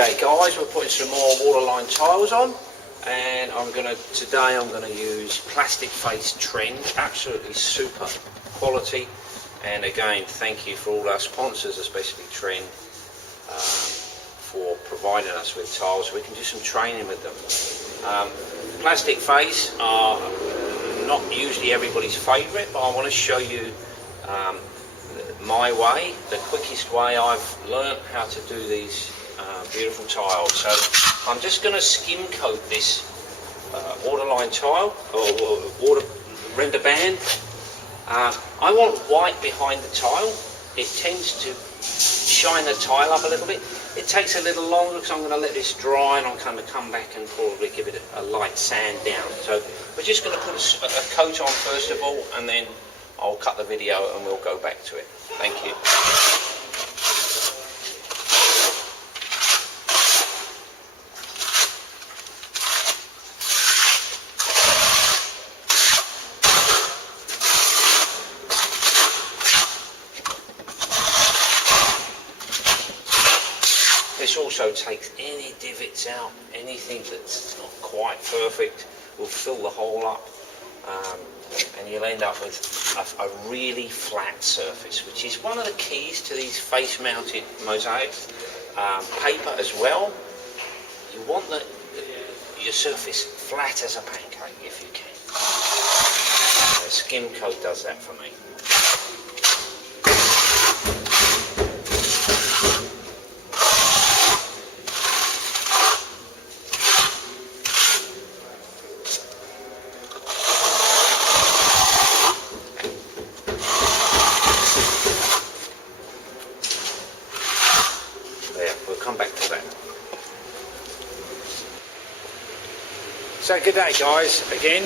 G'day guys, we're putting some more waterline tiles on, and today I'm gonna use plastic face trend, absolutely super quality. And again, thank you for all our sponsors, especially Trend, for providing us with tiles so we can do some training with them. Plastic face are not usually everybody's favourite, but I want to show you my way, the quickest way I've learnt how to do these beautiful tiles. So I'm just going to skim coat this waterline tile or water render band. I want white behind the tile. It tends to shine the tile up a little bit. It takes a little longer because I'm going to let this dry, and I'm going to come back and probably give it a light sand down. So we're just going to put a coat on first of all, and then I'll cut the video and we'll go back to it. Thank you. This also takes any divots out, anything that's not quite perfect will fill the hole up, and you'll end up with a really flat surface, which is one of the keys to these face-mounted mosaics. Paper as well, you want your surface flat as a pancake if you can. A skim coat does that for me. Come back to that. So good day guys again.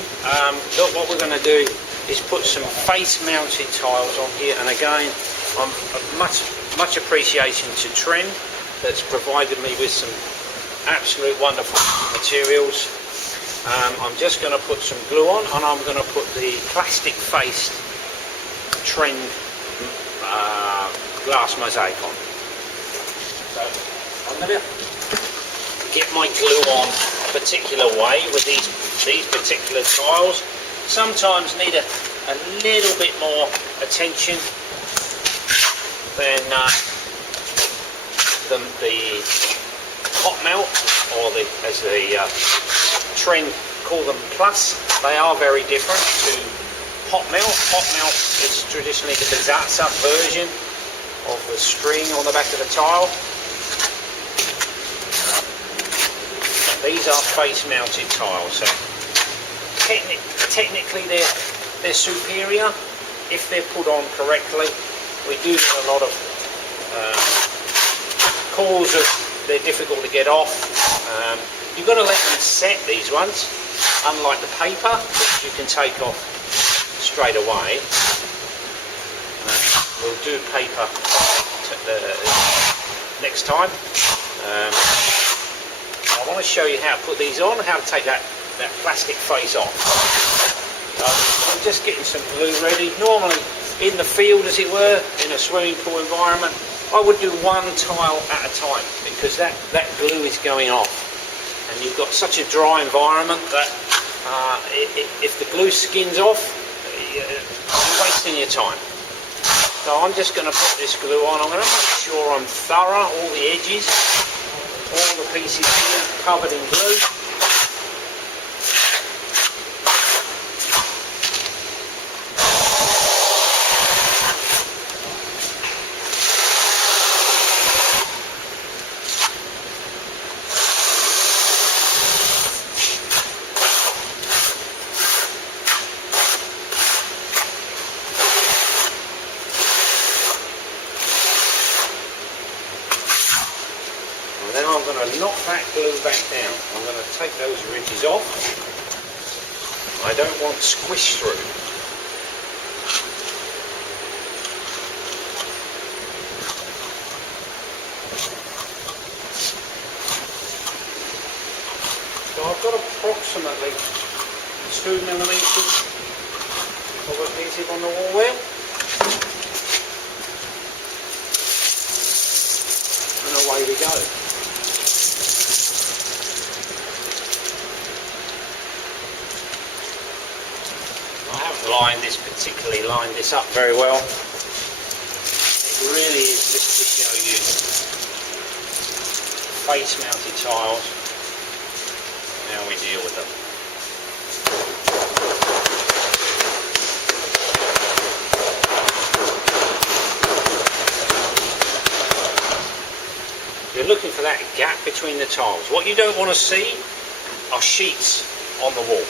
Look, what we're going to do is put some face mounted tiles on here, and again I'm much appreciation to Trend that's provided me with some absolute wonderful materials. I'm just going to put some glue on, and I'm going to put the plastic faced Trend glass mosaic on. So I'm going to get my glue on a particular way with these particular tiles. Sometimes need a little bit more attention than the hot melt, or as the Trend call them plus. They are very different to hot melt. Hot melt is traditionally the Mosaic version of the string on the back of the tile. These are face-mounted tiles, so technically they're superior if they're put on correctly. We do get a lot of calls of they're difficult to get off. You've got to let them set, these ones, unlike the paper, which you can take off straight away. We'll do paper next time. I want to show you how to put these on, how to take that plastic face off. So I'm just getting some glue ready. Normally in the field, as it were, in a swimming pool environment, I would do one tile at a time, because that glue is going off, and you've got such a dry environment that if the glue skins off, you're wasting your time. So I'm just going to put this glue on. I'm going to make sure I'm thorough, all the edges, all the pieces here covered in glue. Then I'm going to knock that glue back down. I'm going to take those ridges off. I don't want squish through. So I've got approximately 2mm of adhesive on the wall wheel. And away we go. lined this up very well. It really is just to show you face mounted tiles and how we deal with them. You're looking for that gap between the tiles. What you don't want to see are sheets on the wall.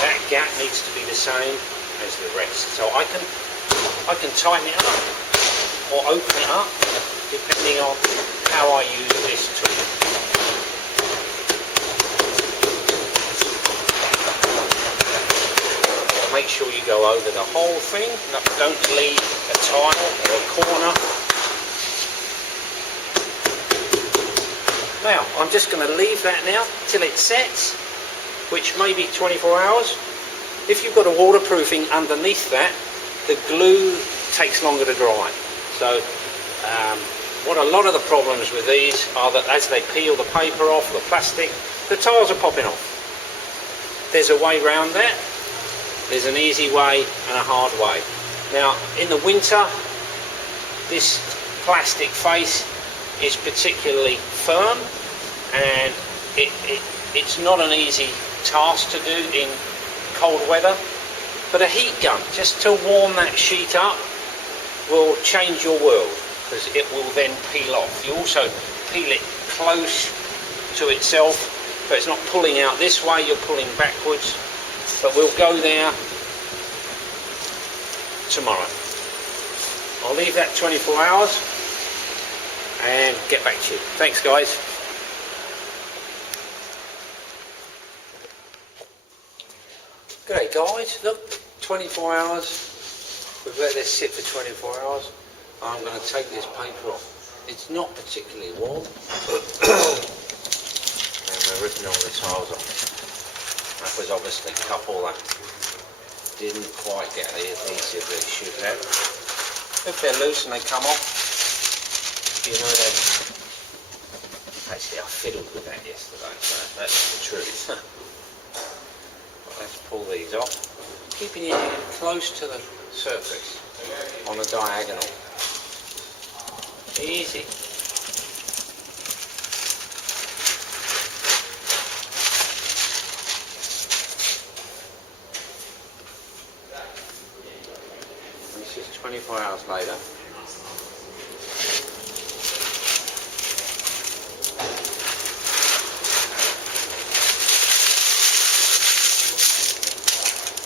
That gap needs to be the same as the rest. So I can tighten it up or open it up depending on how I use this tool. Make sure you go over the whole thing. Don't leave a tile or a corner. Now, I'm just going to leave that now till it sets, which may be 24 hours. If you've got a waterproofing underneath that, the glue takes longer to dry. So, what a lot of the problems with these are that as they peel the paper off, the plastic, the tiles are popping off. There's a way around that. There's an easy way and a hard way. Now, in the winter, this plastic face is particularly firm, and it's not an easy task to do in cold weather. But a heat gun, just to warm that sheet up, will change your world, because it will then peel off. You also peel it close to itself, so it's not pulling out this way, you're pulling backwards. But we'll go there tomorrow. I'll leave that 24 hours and get back to you. Thanks, guys. G'day, guys. Look, 24 hours. We've let this sit for 24 hours. I'm going to take this paper off. It's not particularly warm. And we're ripping all the tiles off. That was obviously a couple that didn't quite get the adhesive they should have. If they're loose and they come off, you know they're... Actually, I fiddled with that yesterday, so that's the truth. Let's pull these off. Keeping your hand close to the surface on a diagonal. Easy. This is 24 hours later.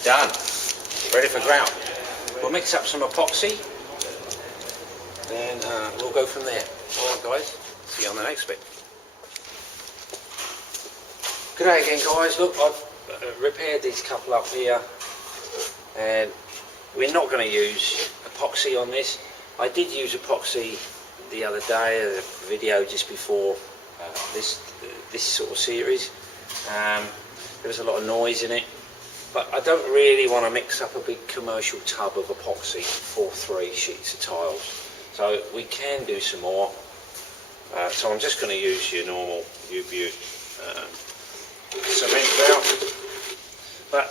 Done. Ready for grout. We'll mix up some epoxy and we'll go from there. Alright, guys, see you on the next bit. G'day again, guys. Look, I've repaired these couple up here, and we're not going to use epoxy on this. I did use epoxy the other day, a video just before this sort of series. There was a lot of noise in it, but I don't really want to mix up a big commercial tub of epoxy for 3 sheets of tiles. So we can do some more. So I'm just going to use your normal U-Butte cement grout. But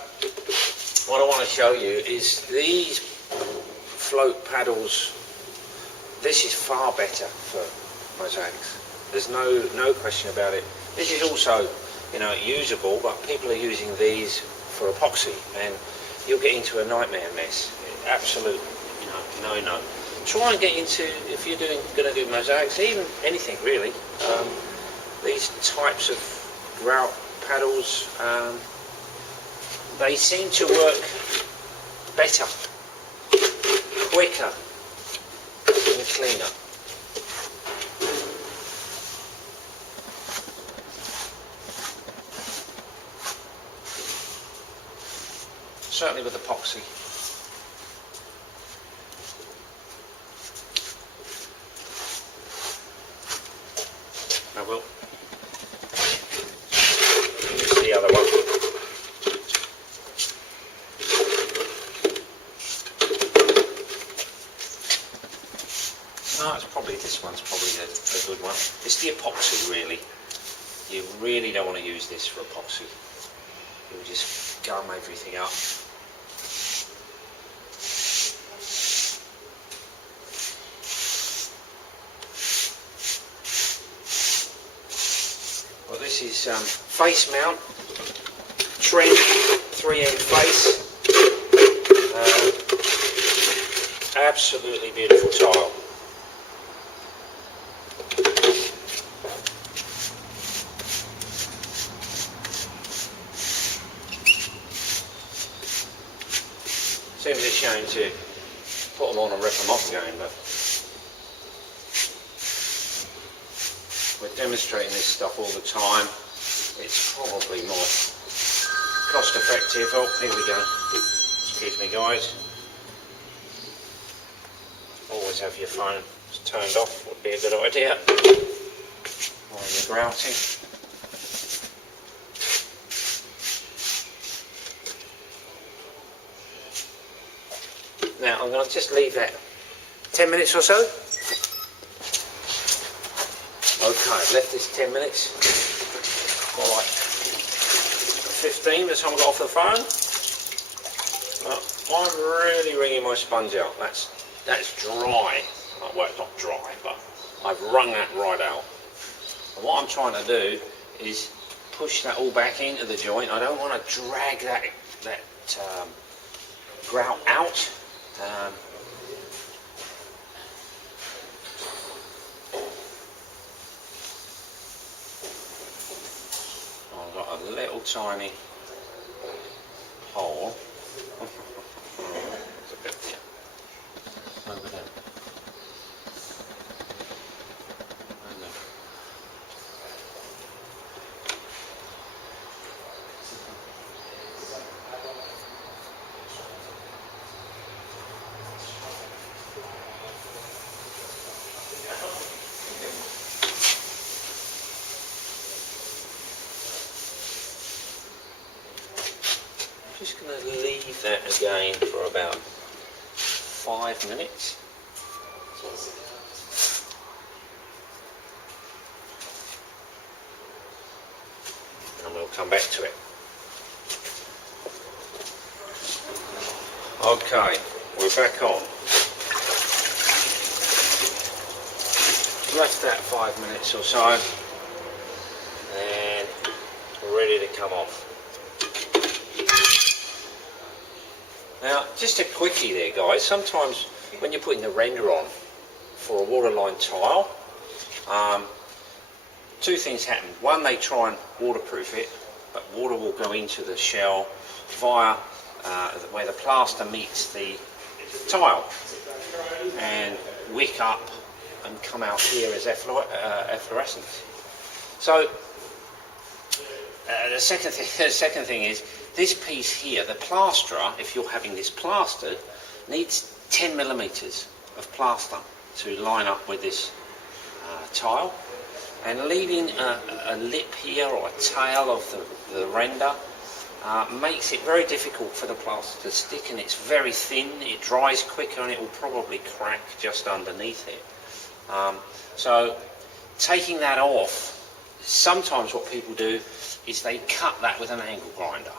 what I want to show you is these float paddles. This is far better for Mosaics. There's no question about it. This is also, you know, usable, but people are using these for epoxy, and you'll get into a nightmare mess. Absolute, no. Try and get into, if you're going to do mosaics, even anything really. These types of grout paddles, they seem to work better, quicker, and cleaner. Certainly with epoxy. I will. Here's the other one. actually this one's probably a good one. It's the epoxy really. You really don't want to use this for epoxy. It will just gum everything up. Well, this is face mount, trim, 3-end face. Absolutely beautiful tile. Seems a shame to put them on and rip them off again, but we're demonstrating this stuff all the time. It's probably more cost effective. Oh, here we go. Excuse me guys. Always have your phone turned off, would be a good idea while you're grouting. Now I'm going to just leave that 10 minutes or so. Okay, I've left this 10 minutes. More like 15 by the time I got off the phone. Well, I'm really wringing my sponge out. That's dry. Well, it's not dry, but I've wrung that right out. And what I'm trying to do is push that all back into the joint. I don't want to drag that grout out. I've got a little tiny hole. Over there. Just going to leave that again for about 5 minutes. And we'll come back to it. Okay, we're back on. Left that 5 minutes or so and we're ready to come off. Now, just a quickie there guys, sometimes when you're putting the render on for a waterline tile, two things happen. One, they try and waterproof it, but water will go into the shell via where the plaster meets the tile and wick up and come out here as efflorescence. So the second thing is this piece here, the plasterer, if you're having this plastered, needs 10 millimeters of plaster to line up with this tile, and leaving a lip here or a tail of the render makes it very difficult for the plaster to stick, and it's very thin, it dries quicker, and it will probably crack just underneath it. So taking that off, sometimes what people do is they cut that with an angle grinder.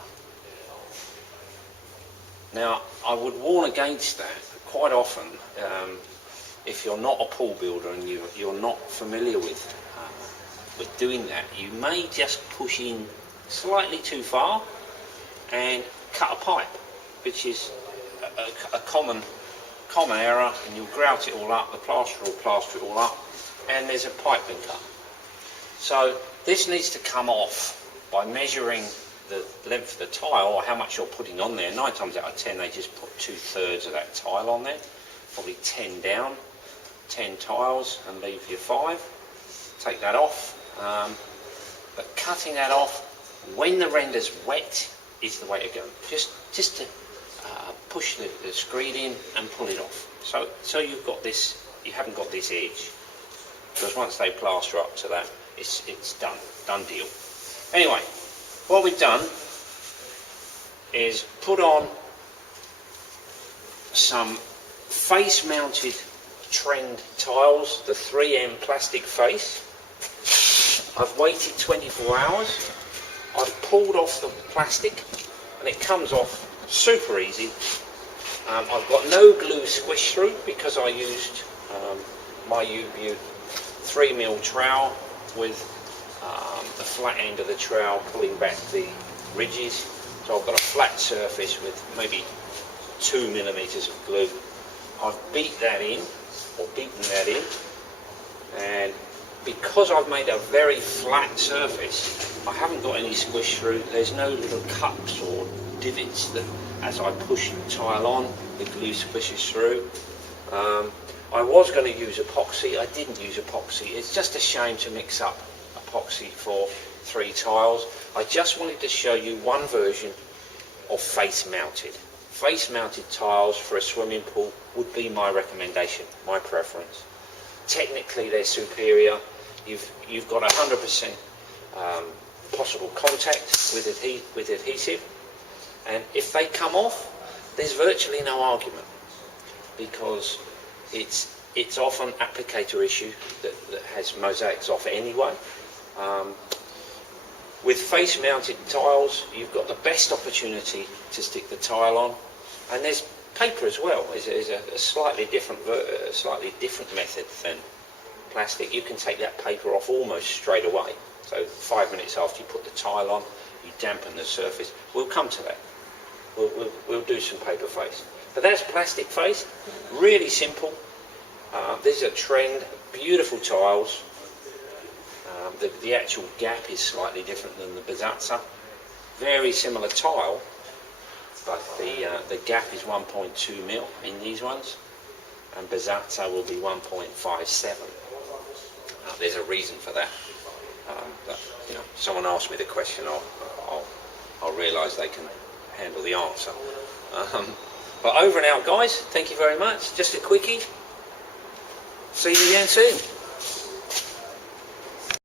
Now, I would warn against that. Quite often, if you're not a pool builder and you're not familiar with doing that, you may just push in slightly too far and cut a pipe, which is a common error, and you'll grout it all up, the plasterer will plaster it all up, and there's a pipe been cut. So this needs to come off by measuring the length of the tile, or how much you're putting on there. 9 times out of 10 they just put 2/3 of that tile on there, probably 10 down, 10 tiles, and leave your 5. Take that off, but cutting that off when the render's wet is the way to go. Just to push the screed in and pull it off. So you've got this, you haven't got this edge, because once they plaster up to that, it's done deal. Anyway, what we've done is put on some face-mounted trend tiles, the 3M plastic face. I've waited 24 hours. I've pulled off the plastic and it comes off super easy. I've got no glue squish through because I used my U-View 3mm trowel with the flat end of the trowel pulling back the ridges. So I've got a flat surface with maybe 2mm of glue. I've beaten that in, and because I've made a very flat surface, I haven't got any squish through. There's no little cups or divots that as I push the tile on, the glue squishes through. I was going to use epoxy. I didn't use epoxy. It's just a shame to mix up epoxy for 3 tiles. I just wanted to show you one version of face mounted. Face mounted tiles for a swimming pool would be my recommendation, my preference. Technically they're superior. You've got 100% possible contact with adhesive, and if they come off, there's virtually no argument, because it's often applicator issue that has Mosaics off anyway. With face mounted tiles, you've got the best opportunity to stick the tile on, and there's paper as well. It's a slightly different method than plastic. You can take that paper off almost straight away. So 5 minutes after you put the tile on, you dampen the surface. We'll come to that. We'll do some paper face. But that's plastic face. Really simple. These are trend, beautiful tiles. The actual gap is slightly different than the Bezazza. Very similar tile, but the gap is 1.2mm in these ones, and Bezazza will be 1.57. There's a reason for that. But someone asked me the question, I'll realise they can handle the answer. But over and out, guys. Thank you very much. Just a quickie. See you again soon.